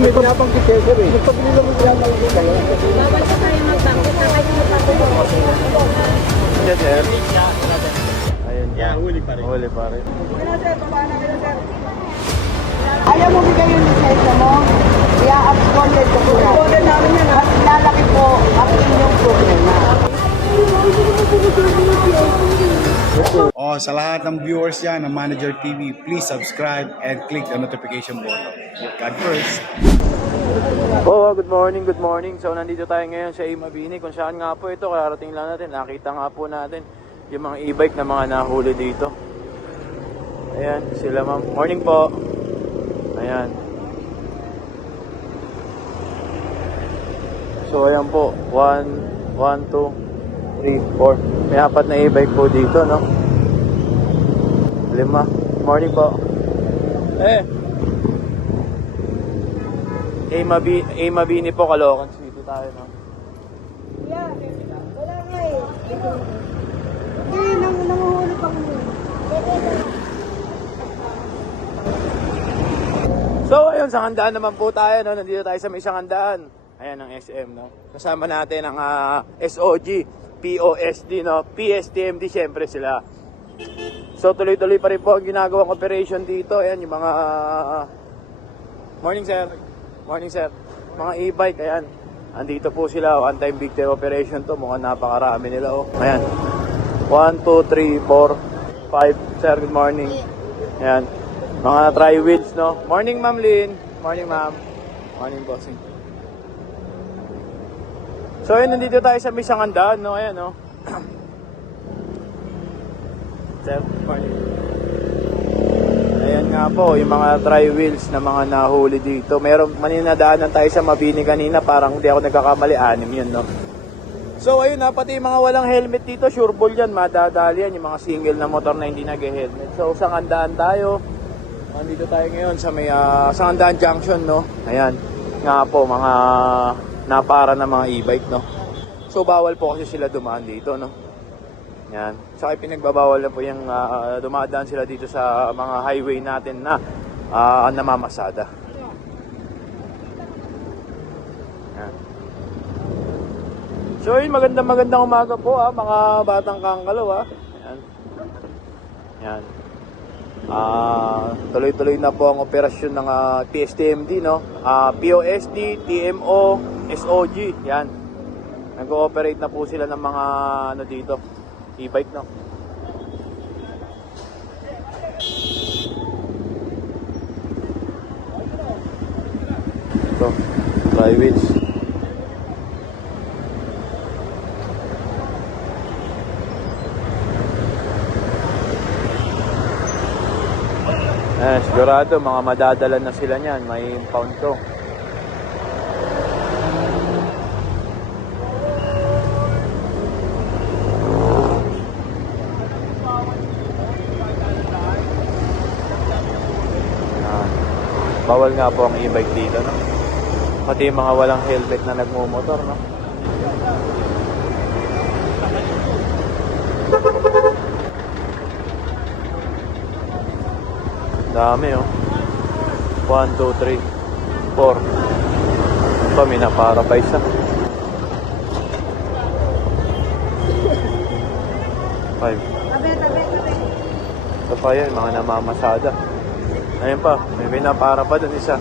may binabanggit kayo, sir, eh. Nagpabili lang mo binabanggit kayo. Bawal pa tayo magbanggit na kahit Yes, sir. Ayun Yeah, huli pa rin. Huli pa rin. Ayaw mo bigay yung lisensya mo, i-absconded ko po na. Mas lalaki po ang inyong problema. Oh, sa lahat ng viewers yan ng Manager TV, please subscribe and click the notification button. God first. Oh, good morning, good morning. So, nandito tayo ngayon sa Mabini, kung saan nga po ito, kararating lang natin. Nakita nga po natin yung mga e-bike na mga nahuli dito. Ayan, sila ma'am. Morning po. Ayan. So, ayan po. 1, 2, 3, 4. May 4 na e-bike po dito, no? 5. Morning po. Mabini po, Caloocan City tayo, no? Yeah, wala nga eh. Hindi, nanguhuli pa kami. So, ayun, sa handaan naman po tayo, no? Nandito tayo sa may isang handaan. Ayan ang SM, no? Kasama natin ang SOG, POSD, no? PSTMD, syempre sila. So, tuloy-tuloy pa rin po ang ginagawang operation dito. Ayan, yung mga... Morning, sir. Morning, sir. Mga e-bike, ayan. Andito po sila, one-time big time operation to. Mukhang napakarami nila, oh. Ayan. 1, 2, 3, 4, 5. Sir, good morning. Ayan. Mga tri-wheels, no? Morning, Ma'am Lynn. Morning, Ma'am. Morning, bossing. So, ayun, nandito tayo sa isang handaan, no? Ayan, no? Sir, morning. Ayan nga po, yung mga tri-wheels na mga nahuli dito. Meron, maninadaanan tayo sa Mabini kanina, parang hindi ako nagkakamali, 6 yun, no? So, ayun na, pati yung mga walang helmet dito, sure ball yan, madadali yan, yung mga single na motor na hindi nag-helmet. So, sa handaan tayo. Nandito tayo ngayon sa may Sangandaan Junction, no? Ayan. Nga po, mga napara na mga e-bike, no? So, bawal po kasi sila dumaan dito, no? Ayan. Saka pinagbabawal na po yung dumadaan sila dito sa mga highway natin na namamasada. Ayan. So, yun, magandang umaga po, mga batang kangkalaw, Ayan. Ayan. Tuloy-tuloy na po ang operasyon ng PSTMD, no? POSD, TMO, SOG, yan. Nag-ooperate na po sila ng mga ano dito, e-bike, no? Ito, tri-wheels. Sigurado mga madadala na sila niyan, may impound to. Bawal nga po ang e-bike dito, no? Pati yung mga walang helmet na nagmumotor, no? Dami, oh. 1, 2, 3, 4. Ito, may napara pa isa. 5. Ito pa yan, mga namamasada. Ayun pa, may pinapara pa dun isa.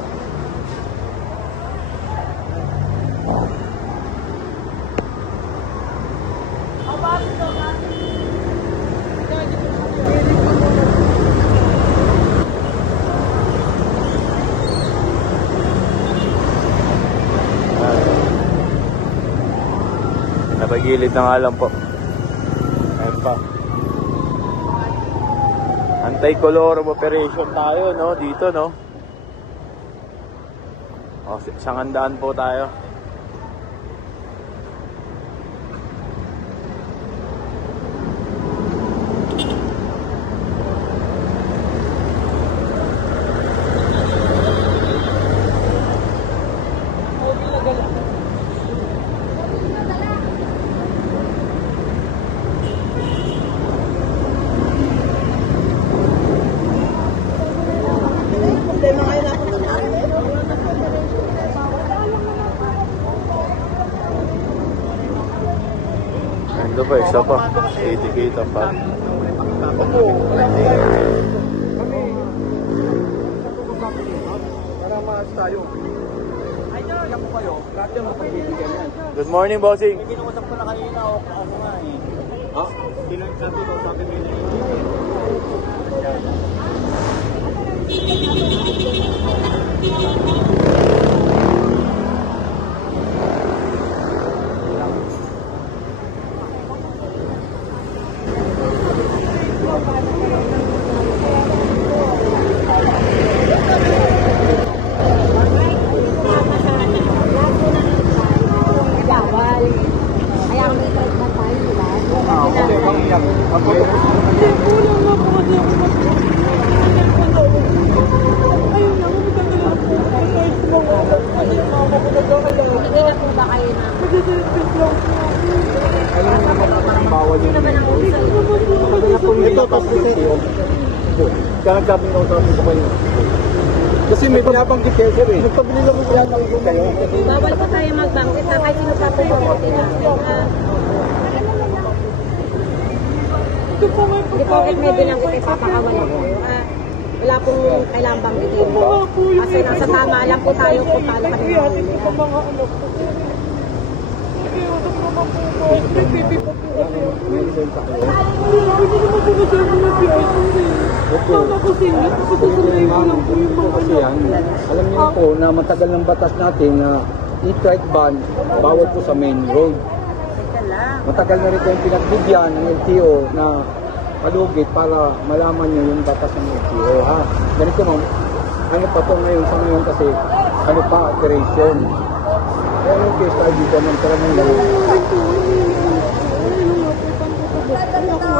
Napagilid na nga lang po. Ayun pa. Anti-colorum operation tayo, no? Dito, no? O, Sangandaan po tayo. Ito pa, isa pa. Titikita pa. Para maas tayo. Ay, alam mo kayo, lahat yung mapagbibigyan yan. Good morning, bossing. May kinuusap ko na kanina, ako nga eh. Ha? Sabi ko, sabi mo yun. Bawal. Kaya kung may trade man tayo, diba? Hindi na po ba kayo na? Bawal yun. Ano ba nang uso? Ito, tapos ito. Kaya nagkabing na utang ko kayo. Kasi may binabanggit kayo, sir eh. Nagpabili lang ko yan ng kayo. Bawal pa tayo magbanggit na kahit sino pa po pagkakitin natin. Hindi po kahit may binanggit ay papakawala po. Wala pong kailangang banggitin po. Kasi nasa tama lang po tayo kung paano kami Kasi yan, alam niyo po na matagal ng batas natin na e-trike ban bawal po sa main road. Matagal na rin po yung pinagbigyan ng LTO na palugit para malaman niyo yung batas ng LTO, ha. Ganito ma'am, ano pa po ngayon sa ngayon kasi ano pa, operation. Kaya yung case tayo dito, ma'am, talagang lang.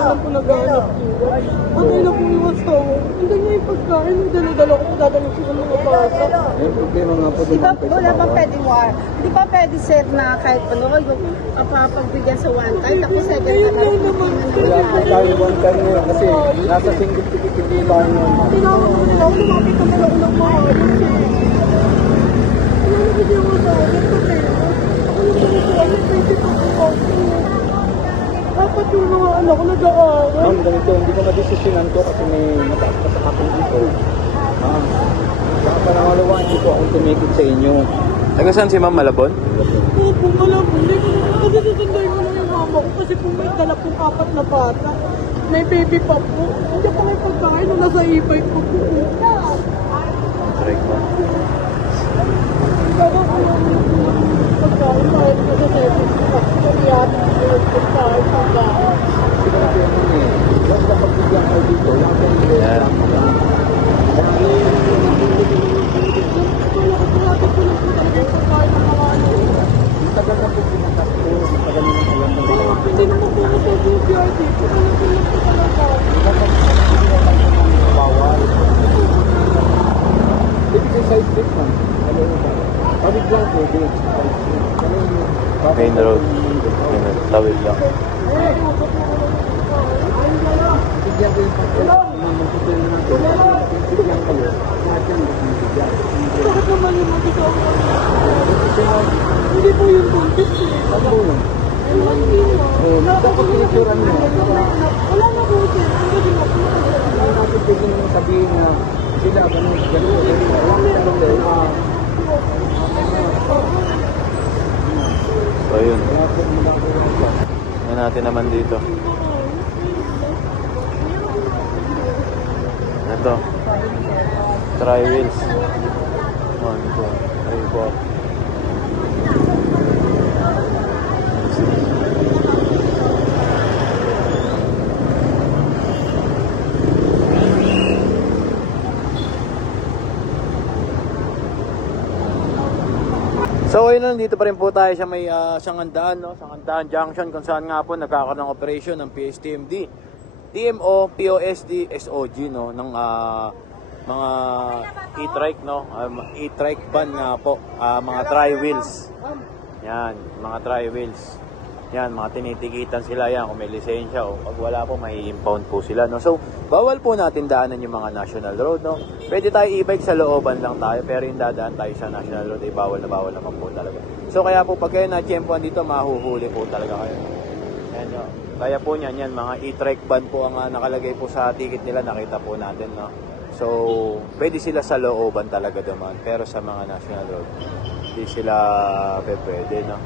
Ako naghahanap dito. Patay na po yung asawa. Hindi niya yung pagkain. Dala-dala ko. Dadalhin ko ng mga bata. Yung problema nga po Di din ba, ma'am, wala sa bang bawal. pwedeng war? Di ba pwede sir na kahit ano, yung papagbigyan sa one time, tapos second time, Wala po tayo one time ngayon kasi nasa single ticket po tayo ngayon, ma'am. tinawag ko nila ako, lumapit na nila ulang mga ayos eh. Ano na bigyan mo sa akin? Ano na bigyan mo sa akin? Pwede pa po ako. Dapat yung mga anak ko nag-aaral. Ma'am, ganito, hindi ko madesisyonan to kasi may mataas pa sa kapag dito. Ma'am, saka pangalawa, hindi ko ako tumikit sa inyo. Taga saan si Ma'am Malabon? Opo, malabo. Hindi ko kasi susunday ko lang yung mama ko kasi kung may dala pong 4 na bata, may baby pa po. Hindi pa may pagkain na nasa e-bike ko po. Strike ba? Pero kung pagkain tayo kasi sa service ko kasi kaya yung pagkain pagkain. Kasi ganito yung mga eh. Once na pagbigyan kayo dito, lang kayo yung Yeah. Wala ko po natin po lang po talaga yung pagkain ng mga ano. Matagal na po pinatas ko, matagal na po alam na Hindi naman po sa BPRD. Wala po lang po talaga. bawal. Ibig sa side street man, ano yun ba? Tawid lang po, side street. Ano yun? Main road. Tawid lang. Bigyan ko yung pagkakas, magtutulong natin. Bigyan kayo, lahat yan bigyan. Bakit naman yung magagawa ko? Hindi po yung buntis eh. Ano yun? Dapat pinicturean nyo. Wala na po siya. Hindi na po. Hindi natin pwede naman sabihin na sila ganun, ganun, ganun. So, yun. Kaya po magkakaroon siya. Ano natin naman dito? Ito. Try wheels. 1, 2, 3, 4. So ayun lang, dito pa rin po tayo sa may Sangandaan, no? Sangandaan Junction kung saan nga po nagkakaroon ng operation ng PSTMD, TMO, POSD, SOG, no? Ng mga e-trike, no? E-trike ban nga po, mga tri-wheels. Yan, mga tri-wheels. Yan, mga tinitikitan sila yan kung may lisensya o pag wala po may impound po sila, no. So bawal po natin daanan yung mga national road, no. Pwede tayo e-bike sa looban lang tayo, pero yung dadaan tayo sa national road ay bawal na bawal naman po talaga. So kaya po pag kayo na-tiyempoan dito, mahuhuli po talaga kayo. Ayan nyo. Kaya po niyan, yan, mga e-trike ban po ang nakalagay po sa ticket nila, nakita po natin, no? So, pwede sila sa looban talaga dumaan, pero sa mga national road, hindi sila pwede, no?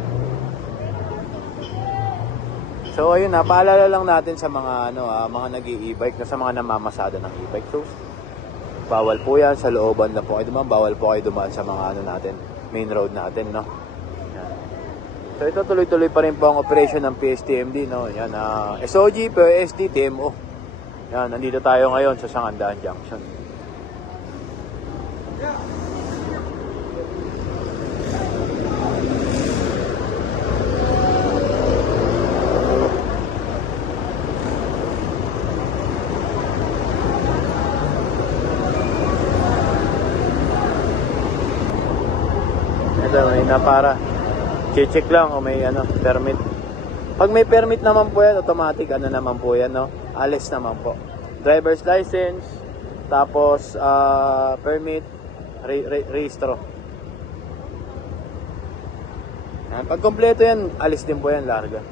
So, ayun, paalala lang natin sa mga, mga nag-i-e-bike, na sa mga namamasada ng e-bike. So, bawal po yan, sa looban na po kayo dumaan, bawal po kayo dumaan sa mga, natin, main road natin, no? Yan. So, ito tuloy-tuloy pa rin po ang operation ng PSTMD, no? Yan, SOG, PSD, TMO. Yan, nandito tayo ngayon sa Sangandaan Junction. Ito, may para check lang o may permit. Pag may permit naman po yan, automatic naman po yan, no? Alis naman po. Driver's license, tapos permit, rehistro. Yan. Pag kompleto yan, alis din po yan, larga.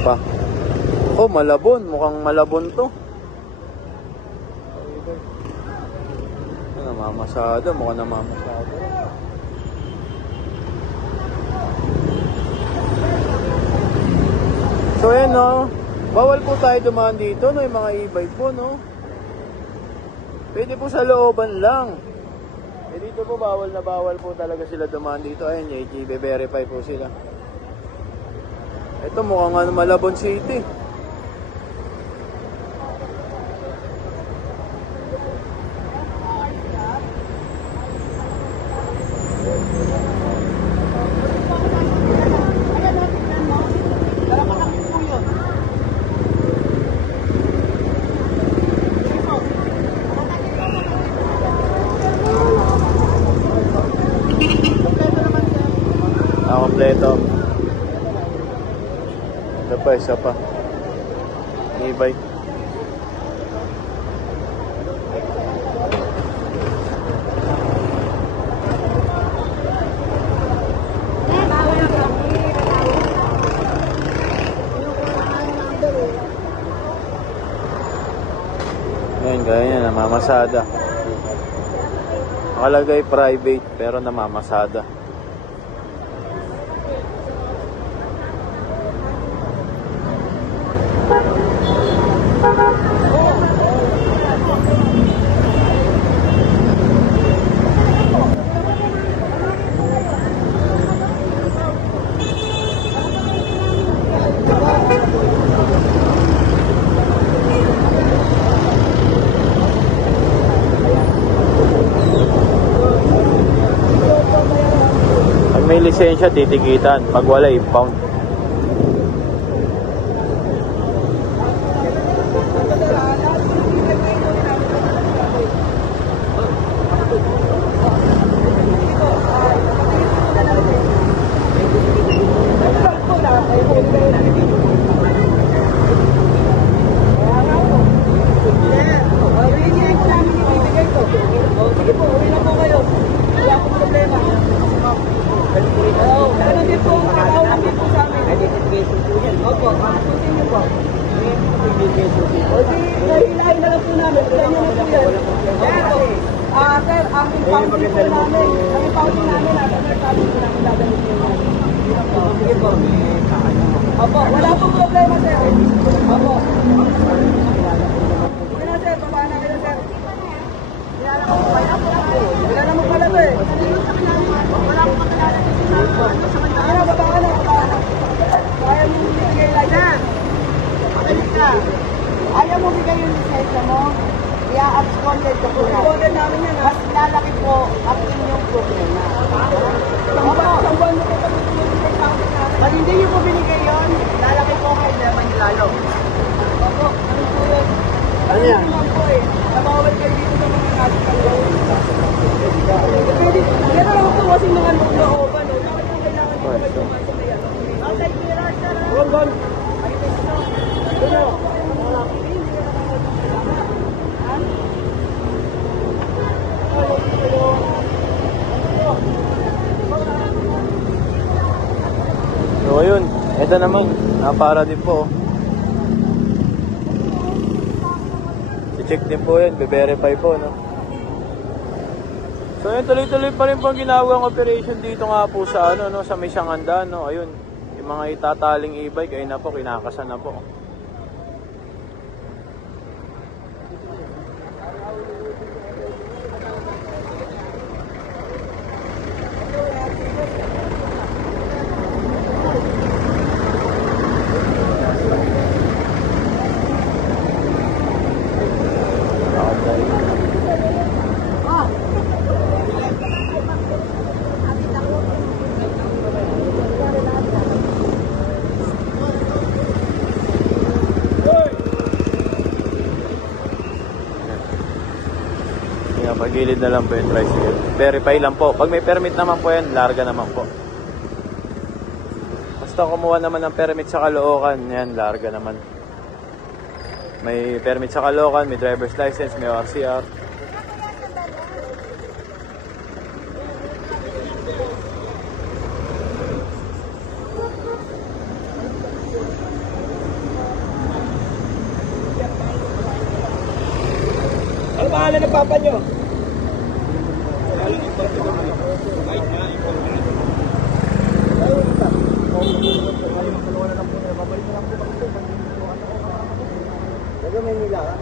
Pa. Oh, Malabon. Mukhang Malabon to. Namamasada. Mukhang namamasada. So, yan, no. Bawal po tayo dumaan dito, no. Yung mga e-bike po, no. Pwede po sa looban lang. Dito po, bawal na bawal po talaga sila dumaan dito. Ayan, i-verify po sila. Ito mukhang Malabon City. Kompleto. Ito pa, isa pa. E-bike. Ngayon, ganyan, namamasada. Nakalagay private, pero namamasada. Pag may lisensya, titikitan. Pag wala, impound. Nahilahin na lang po namin. Sir, ang impounding po namin, sabi po namin dadalhin po namin. Opo, wala pong problema, sir. Opo. Sige na, sir, baba na kayo, sir. Wala namang pala, sir. Wala namang pala, sir. Baba ka na. akin yan, ha? Mas lalaki po ang inyong problema. Isang buwan mo ko pa binigay sa akin natin. Pag hindi niyo po binigay yun, lalaki po ang problema niyo lalo. Opo, ano po yan? Ano yan? Naman po eh. Nabawal kayo dito sa mga natin ang gawin. Pwede, meron ako po kasing mga looban, no? Bakit po kailangan nyo kayo pumasok na yan? Okay, kira, sir. Gon. Ay, ito. Ito. So ayun, ito naman, para din po. I-check din po yan, be-verify po, no? So yun, tuloy-tuloy pa rin po ang ginawang operation dito nga po sa, ano, no, sa may Sangandaan, no? Ayun, yung mga itataling e-bike, ayun na po, kinakasan na po. Pagilid na lang po yung tricycle. Verify lang po. Pag may permit naman po yan, larga naman po. Basta kumuha naman ng permit sa Caloocan, yan, larga naman. May permit sa Caloocan, may driver's license, may RCR. Ano pangalan ng papa nyo?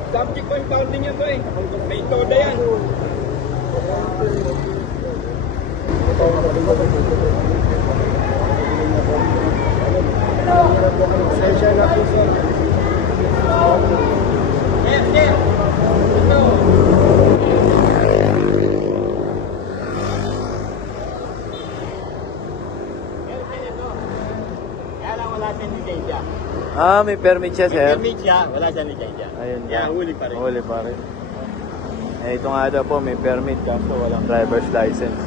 Subject po yung counting niya, boy. May toda yan. Sensya na po, sir. Yes, yes. Ito. Kaya lang wala siyang lisensya. Ah, may permit siya, sir. Permit siya, wala siyang lisensya. Ayun Kaya lang. huli pa rin. Huli pa rin. Eh, ito nga daw po, may permit kaso walang driver's license.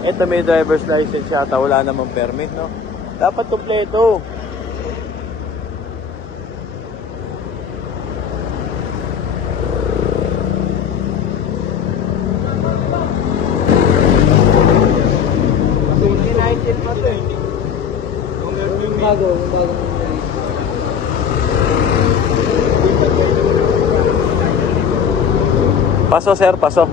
Ito may driver's license yata, wala namang permit, no? Dapat kompleto. Bago. Paso, sir, paso.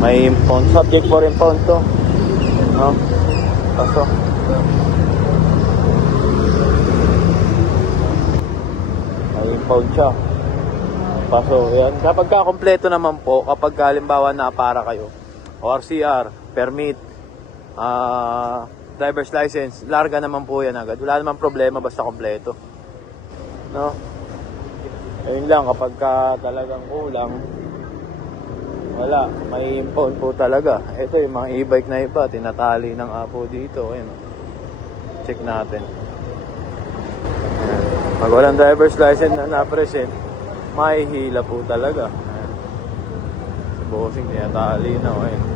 May impound. Subject for impound to. No? Paso. May impound siya. Paso. Yan. Kapag kompleto naman po, kapag halimbawa na para kayo, ORCR, permit, driver's license, larga naman po yan agad. Wala namang problema basta kompleto. No? Ayun lang, kapag talagang kulang, wala, may impound po talaga. Ito yung mga e-bike na iba, tinatali ng apo dito. Ayun. Check natin. Ayan. Pag walang driver's license na na-present, mahihila po talaga. Ayan. Si bossing tinatali na. Ayun.